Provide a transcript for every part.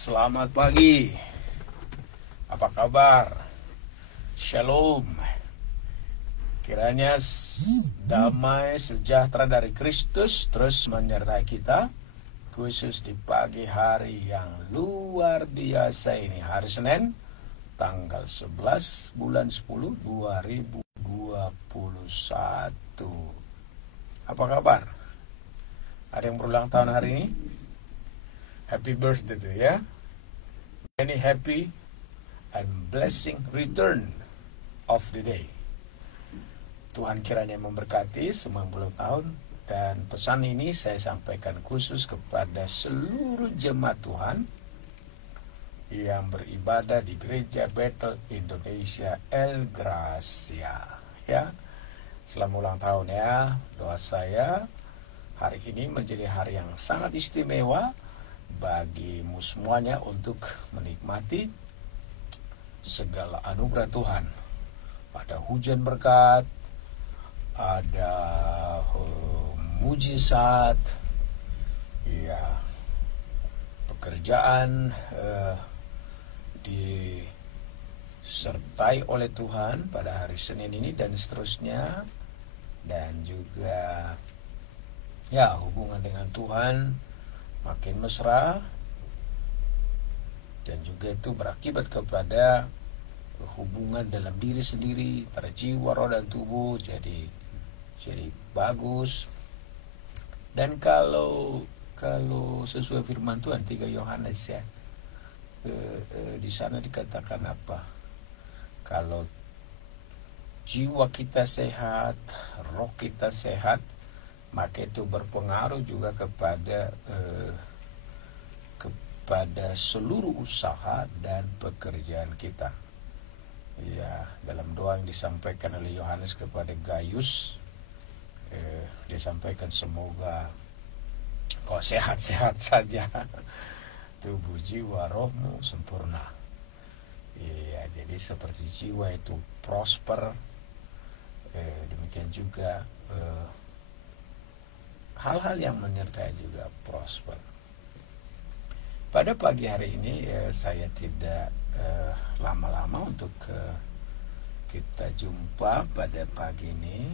Selamat pagi. Apa kabar? Shalom. Kiranya damai sejahtera dari Kristus terus menyertai kita, khusus di pagi hari yang luar biasa ini, hari Senin, tanggal 11 bulan 10 2021. Apa kabar? Ada yang berulang tahun hari ini? Happy birthday tuh ya. Many happy and blessing return of the day. Tuhan kiranya memberkati 90 tahun. Dan pesan ini saya sampaikan khusus kepada seluruh jemaat Tuhan yang beribadah di Gereja Bethel Indonesia El Gracia. Ya, selamat ulang tahun ya. Doa saya hari ini menjadi hari yang sangat istimewa bagimu semuanya untuk menikmati segala anugerah Tuhan. Ada hujan berkat, ada mujizat, ya, pekerjaan disertai oleh Tuhan pada hari Senin ini dan seterusnya, dan juga ya hubungan dengan Tuhan makin mesra, dan juga itu berakibat kepada hubungan dalam diri sendiri, pada jiwa, roh dan tubuh jadi bagus. Dan kalau sesuai firman Tuhan 3 Yohanes ya, di sana dikatakan apa? Kalau jiwa kita sehat, roh kita sehat, maka itu berpengaruh juga kepada seluruh usaha dan pekerjaan kita. Ya, dalam doa yang disampaikan oleh Yohanes kepada Gaius, dia sampaikan semoga kau sehat-sehat saja, tubuh jiwa rohmu sempurna. Ya, jadi seperti jiwa itu prosper, demikian juga hal-hal yang menyertai juga prosper. Pada pagi hari ini saya tidak lama-lama untuk kita jumpa pada pagi ini.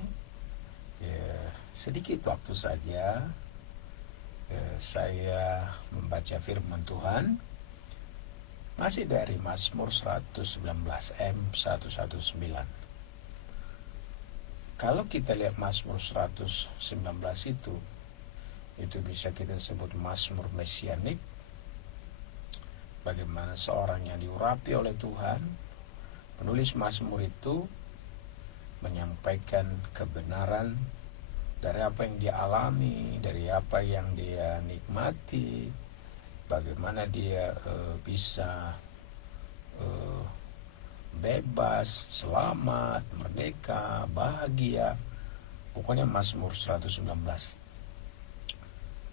Sedikit waktu saja saya membaca firman Tuhan masih dari Mazmur 119 M119. Kalau kita lihat Mazmur 119 itu bisa kita sebut Mazmur mesianik, bagaimana seorang yang diurapi oleh Tuhan. Penulis Mazmur itu menyampaikan kebenaran dari apa yang dia alami, dari apa yang dia nikmati, bagaimana dia bisa bebas, selamat, merdeka, bahagia. Pokoknya Mazmur 119.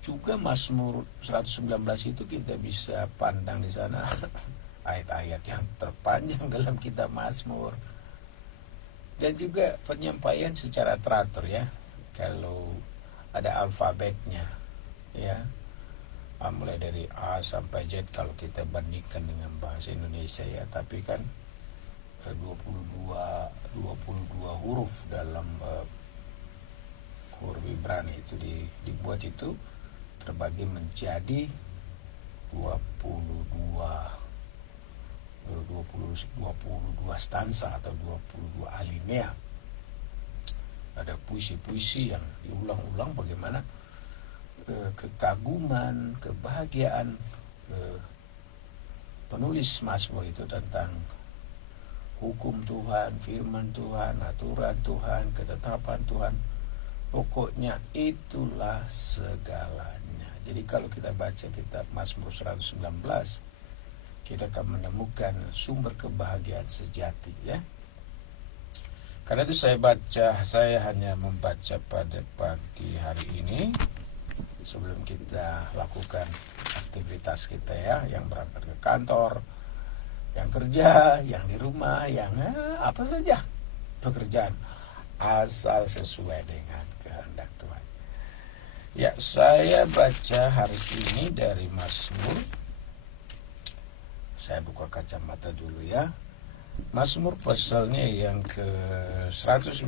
Juga Mazmur 119 itu kita bisa pandang di sana ayat-ayat yang terpanjang dalam kitab Mazmur. Dan juga penyampaian secara teratur ya. Kalau ada alfabetnya ya. Mulai dari A sampai Z kalau kita bandingkan dengan bahasa Indonesia ya, tapi kan 22 huruf dalam huruf Ibrani itu dibuat itu terbagi menjadi 22 stansa atau 22 alinea. Ada puisi-puisi yang diulang-ulang bagaimana kekaguman, kebahagiaan penulis Mazmur itu tentang hukum Tuhan, firman Tuhan, aturan Tuhan, ketetapan Tuhan. Pokoknya itulah segalanya. Jadi kalau kita baca kitab Mazmur 119, kita akan menemukan sumber kebahagiaan sejati ya. Karena itu saya hanya membaca pada pagi hari ini sebelum kita lakukan aktivitas kita ya, yang berangkat ke kantor, yang kerja, yang di rumah, yang apa saja pekerjaan, asal sesuai dengan kehendak Tuhan. Ya, saya baca hari ini dari Mazmur Saya buka kacamata dulu ya. Mazmur pasalnya yang ke 119,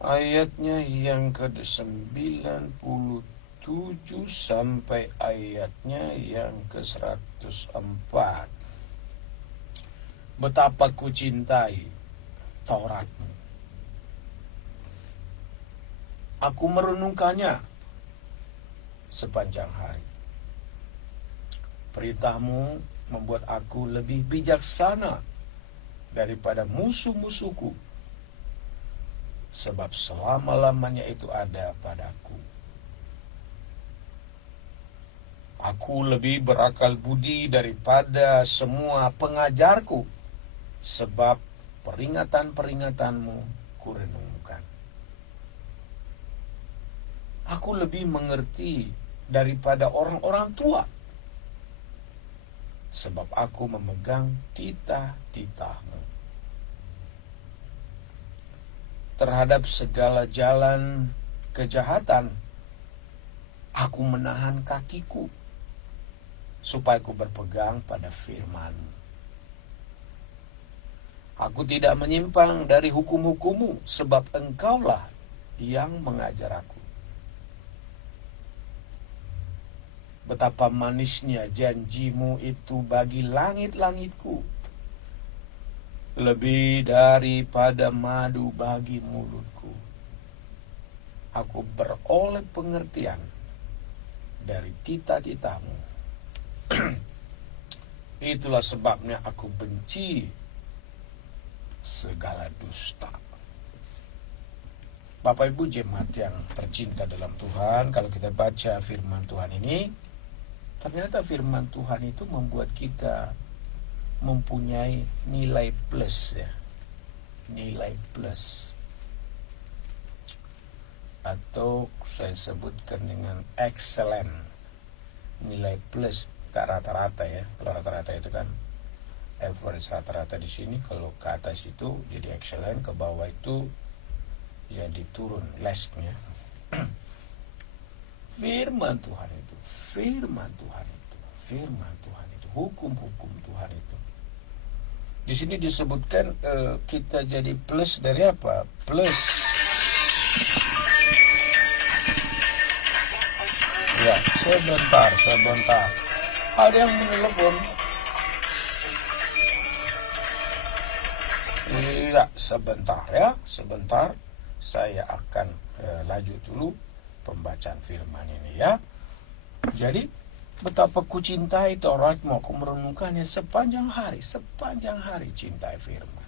ayatnya yang ke 97 sampai ayatnya yang ke 104. Betapa ku cintai Tauratmu. Aku merenungkannya sepanjang hari. Perintahmu membuat aku lebih bijaksana daripada musuh-musuhku, sebab selama-lamanya itu ada padaku. Aku lebih berakal budi daripada semua pengajarku, sebab peringatan-peringatanmu kurenungkan. Aku lebih mengerti daripada orang-orang tua, sebab aku memegang titah-titahmu. Terhadap segala jalan kejahatan, aku menahan kakiku, supaya aku berpegang pada firman-Mu. Aku tidak menyimpang dari hukum-hukum-Mu, sebab Engkaulah yang mengajar aku. Betapa manisnya janji-Mu itu bagi langit-langitku, lebih daripada madu bagi mulutku. Aku beroleh pengertian dari titah-titah-Mu. Itulah sebabnya aku benci segala dusta. Bapak Ibu jemaat yang tercinta dalam Tuhan, kalau kita baca firman Tuhan ini, ternyata firman Tuhan itu membuat kita mempunyai nilai plus ya. Nilai plus. Atau saya sebutkan dengan excellent. Nilai plus tak rata-rata ya. Kalau rata-rata itu kan average, rata-rata di sini. Kalau ke atas itu jadi excellent, ke bawah itu jadi turun lessnya. Firman Tuhan itu, firman Tuhan itu, firman Tuhan itu, hukum-hukum Tuhan itu. Di sini disebutkan kita jadi plus dari apa? Plus. Ya, sebentar. Ada yang menelepon. Iya, sebentar. Saya akan laju dulu pembacaan firman ini ya. Jadi, betapa ku cintai Taurat-Mu, aku merenungkannya sepanjang hari cintai firman.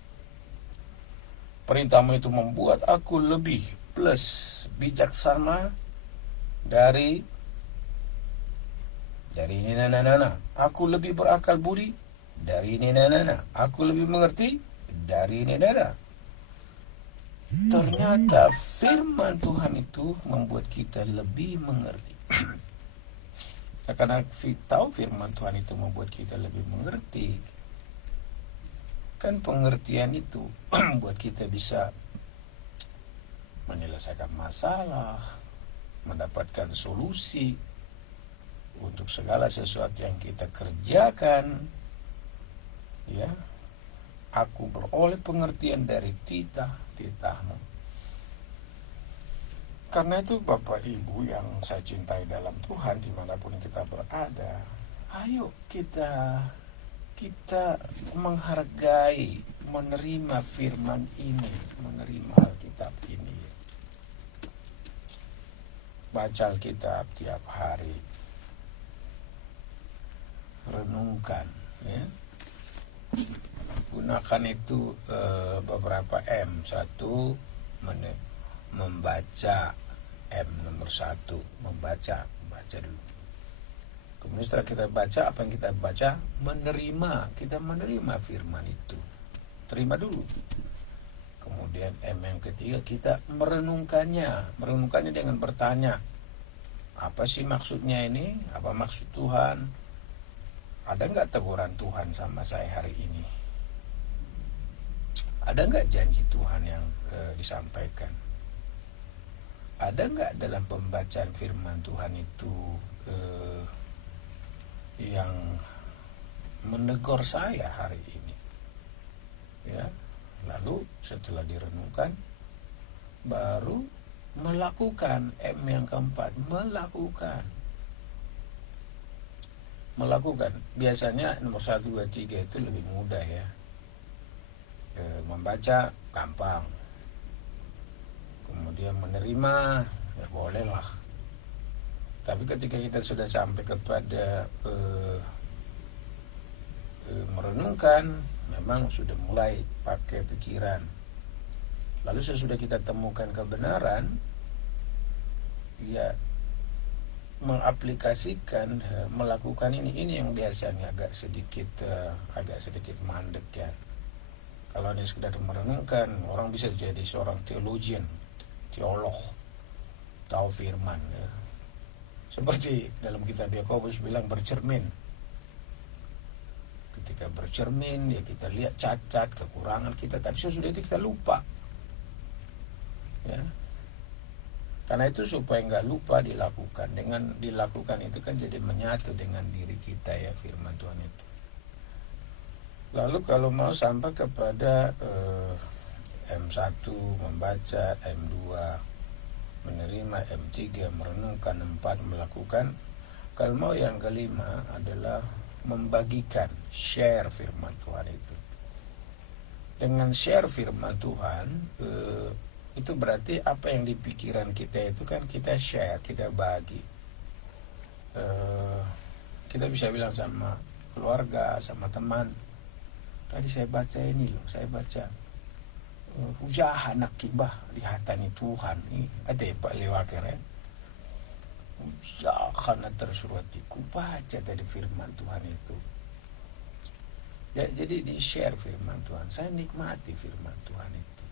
Perintah-Mu itu membuat aku lebih plus bijaksana dari ini nana. Aku lebih berakal budi dari ini nana. Aku lebih mengerti dari ini nana. Ternyata firman Tuhan itu membuat kita lebih mengerti. Karena tahu firman Tuhan itu membuat kita lebih mengerti. Kan pengertian itu membuat kita bisa menyelesaikan masalah, mendapatkan solusi untuk segala sesuatu yang kita kerjakan. Ya, aku beroleh pengertian dari titah-titah-Mu. Karena itu Bapak Ibu yang saya cintai dalam Tuhan, dimanapun kita berada, ayo kita menghargai, menerima firman ini, menerima Alkitab ini. Baca Alkitab tiap hari, renungkan ya. Gunakan itu beberapa M. Satu, membaca. M nomor 1, membaca dulu. Kemudian setelah kita baca, apa yang kita baca? Kita menerima firman itu. Terima dulu. Kemudian M yang ketiga, kita merenungkannya dengan bertanya, apa sih maksudnya ini? Apa maksud Tuhan? Ada nggak teguran Tuhan sama saya hari ini? Ada nggak janji Tuhan yang disampaikan? Ada nggak dalam pembacaan firman Tuhan itu yang menegur saya hari ini. Ya, lalu setelah direnungkan baru melakukan yang keempat, melakukan. Biasanya nomor 1, 2, 3 itu lebih mudah ya. Membaca gampang. Kemudian menerima ya bolehlah. Tapi ketika kita sudah sampai kepada merenungkan, memang sudah mulai pakai pikiran. Lalu sesudah kita temukan kebenaran, ya mengaplikasikan, melakukan ini yang biasanya agak sedikit mandek ya. Kalau hanya sekedar merenungkan, orang bisa jadi seorang teolog, tahu firman ya. Seperti dalam kitab Yakobus bilang bercermin. Ketika bercermin ya kita lihat cacat, kekurangan kita, tapi sesudah itu kita lupa. Ya. Karena itu supaya nggak lupa dilakukan. Dengan dilakukan itu kan jadi menyatu dengan diri kita ya, firman Tuhan itu. Lalu kalau mau sampai kepada M1 membaca, M2 menerima, M3 merenungkan, 4 melakukan. Kalau mau yang kelima adalah membagikan, share firman Tuhan itu. Dengan share firman Tuhan, itu berarti apa yang di pikiran kita itu kan kita share, kita bagi. Kita bisa bilang sama keluarga, sama teman, tadi saya baca ini loh, saya baca hujah anak kibah lihatani Tuhan ini ada Pak Lewakere hujah karena tersurat ku baca dari firman Tuhan itu ya, jadi di share firman Tuhan, saya nikmati firman Tuhan itu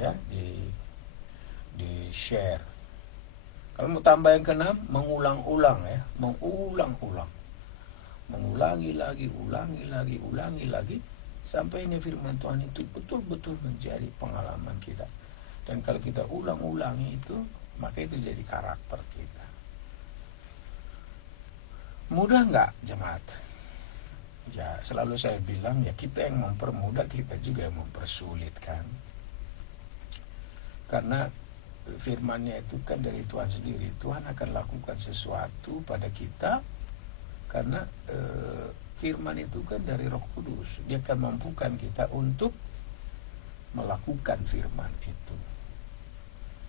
ya, di share. Kalau mau tambah yang keenam, mengulang-ulang ya, mengulangi lagi, ulangi lagi sampai ini firman Tuhan itu betul-betul menjadi pengalaman kita. Dan kalau kita ulang-ulangi itu, maka itu jadi karakter kita. Mudah nggak jemaat? Ya selalu saya bilang ya, kita yang mempermudah, kita juga yang mempersulit kan. Karena firman-Nya itu kan dari Tuhan sendiri. Tuhan akan lakukan sesuatu pada kita karena firman itu kan dari Roh Kudus. Dia akan mampukan kita untuk melakukan firman itu.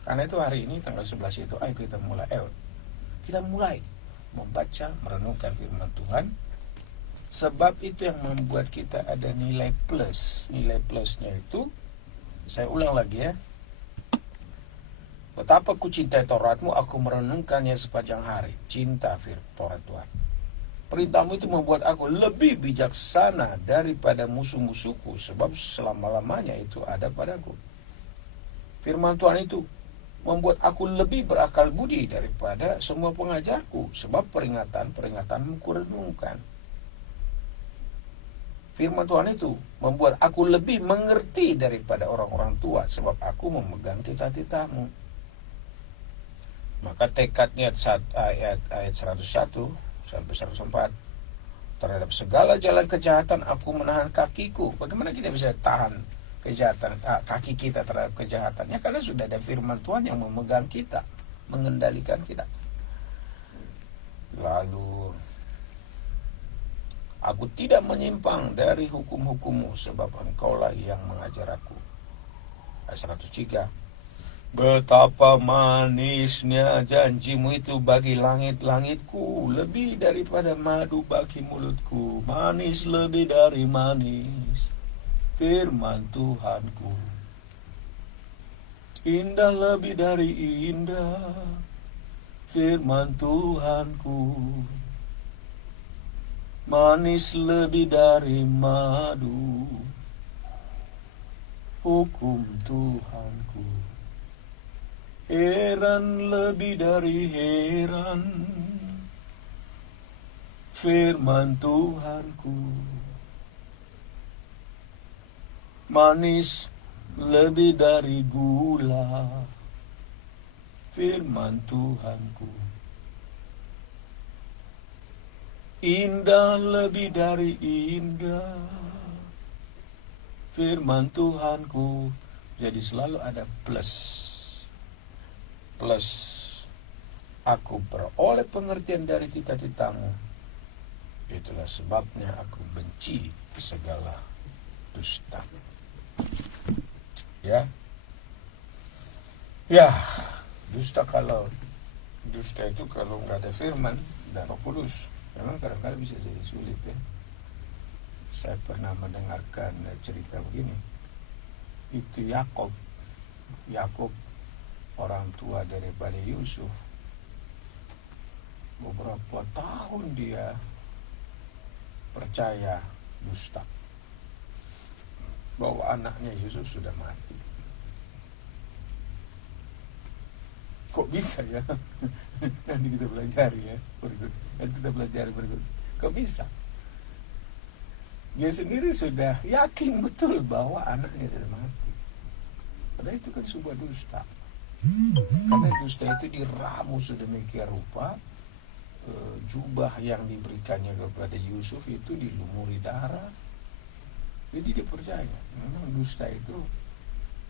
Karena itu hari ini tanggal 11 itu ayo kita mulai membaca, merenungkan firman Tuhan. Sebab itu yang membuat kita ada nilai plus. Nilai plusnya itu, saya ulang lagi ya. Betapa ku cintai Tauratmu, aku merenungkannya sepanjang hari. Cinta Taurat Tuhan. Perintahmu itu membuat aku lebih bijaksana daripada musuh-musuhku, sebab selama-lamanya itu ada padaku. Firman Tuhan itu membuat aku lebih berakal budi daripada semua pengajarku, sebab peringatan-peringatanmu kurenungkan. Firman Tuhan itu membuat aku lebih mengerti daripada orang-orang tua, sebab aku memegang titah-titahmu. Maka tekadnya ayat 101 sampai 104, terhadap segala jalan kejahatan aku menahan kakiku. Bagaimana kita bisa tahan kejahatan, kaki kita terhadap kejahatannya? Karena sudah ada firman Tuhan yang memegang kita, mengendalikan kita. Lalu aku tidak menyimpang dari hukum-hukummu, sebab engkaulah yang mengajar aku. Ayat 103, betapa manisnya janjimu itu bagi langit-langitku, lebih daripada madu bagi mulutku, manis lebih dari manis firman Tuhanku, indah lebih dari indah firman Tuhanku, manis lebih dari madu hukum Tuhanku, heran lebih dari heran firman Tuhanku, manis lebih dari gula firman Tuhanku, Indah, lebih dari indah firman Tuhanku. Jadi selalu ada plus. Aku beroleh pengertian dari cita-citamu. Itulah sebabnya aku benci segala dusta. Ya, dusta itu kalau nggak ada firman dan Roh Kudus, memang kadang-kadang bisa jadi sulit ya. Saya pernah mendengarkan cerita begini. Itu Yakub orang tua daripada Yusuf. Beberapa tahun dia percaya dusta bahwa anaknya Yusuf sudah mati. Kok bisa ya? Nanti kita pelajari ya berikut. Kok bisa? Dia sendiri sudah yakin betul bahwa anaknya sudah mati. Padahal itu kan sebuah dusta. Karena dusta itu diramu sedemikian rupa, jubah yang diberikannya kepada Yusuf itu dilumuri darah. Jadi dia percaya memang dusta itu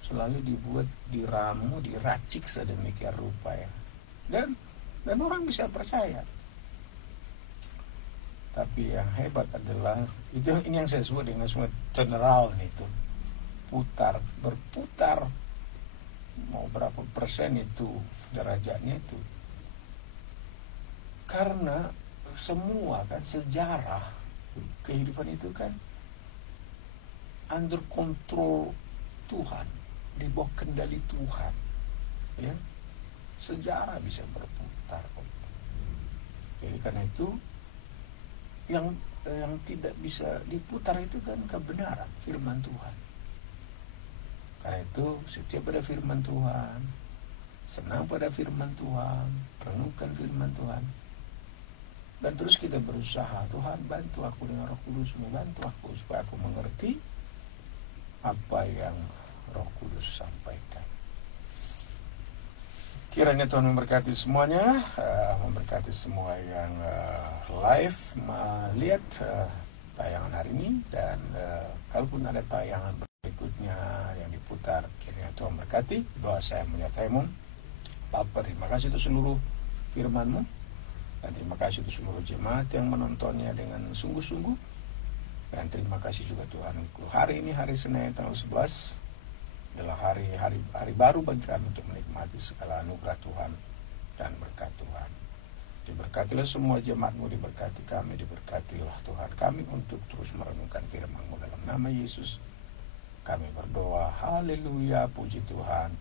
selalu dibuat, diramu, diracik sedemikian rupa ya. Dan orang bisa percaya. Tapi yang hebat adalah ini yang saya sebut dengan semua general itu berputar mau berapa persen itu derajatnya itu, karena semua kan sejarah kehidupan itu kan under control Tuhan, di bawah kendali Tuhan ya. Sejarah bisa berputar. Jadi karena itu yang tidak bisa diputar itu kan kebenaran firman Tuhan. Karena itu setia pada firman Tuhan, senang pada firman Tuhan, renungkan firman Tuhan, dan terus kita berusaha. Tuhan, bantu aku dengan Roh Kudus, membantu aku supaya aku mengerti apa yang Roh Kudus sampaikan. Kiranya Tuhan memberkati semuanya, memberkati semua yang live melihat tayangan hari ini, dan kalaupun ada tayangan berikutnya yang diputar, kiranya Tuhan memberkati. Doa saya menyertai-Mu. Bapa, terima kasih untuk seluruh firman-Mu, dan terima kasih untuk seluruh jemaat yang menontonnya dengan sungguh-sungguh. Dan terima kasih juga Tuhan, hari ini hari Senin tanggal 11 adalah hari baru bagi kami untuk menikmati segala anugerah Tuhan dan berkat Tuhan. Diberkatilah semua jemaat-Mu, diberkati kami, diberkatilah Tuhan kami untuk terus merenungkan firman-Mu. Dalam nama Yesus kami berdoa, haleluya, puji Tuhan.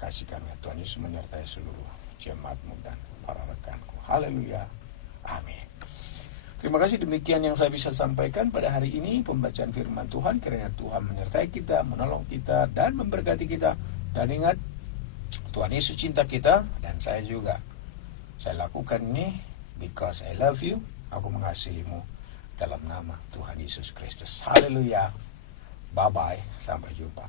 Kasih kami Tuhan Yesus menyertai seluruh jemaat-Mu dan para rekanku. Haleluya, amin. Terima kasih, demikian yang saya bisa sampaikan pada hari ini, pembacaan firman Tuhan. Kiranya Tuhan menyertai kita, menolong kita, dan memberkati kita. Dan ingat, Tuhan Yesus cinta kita, dan saya juga. Saya lakukan ini because I love you. Aku mengasihimu dalam nama Tuhan Yesus Kristus. Haleluya. Bye-bye. Sampai jumpa.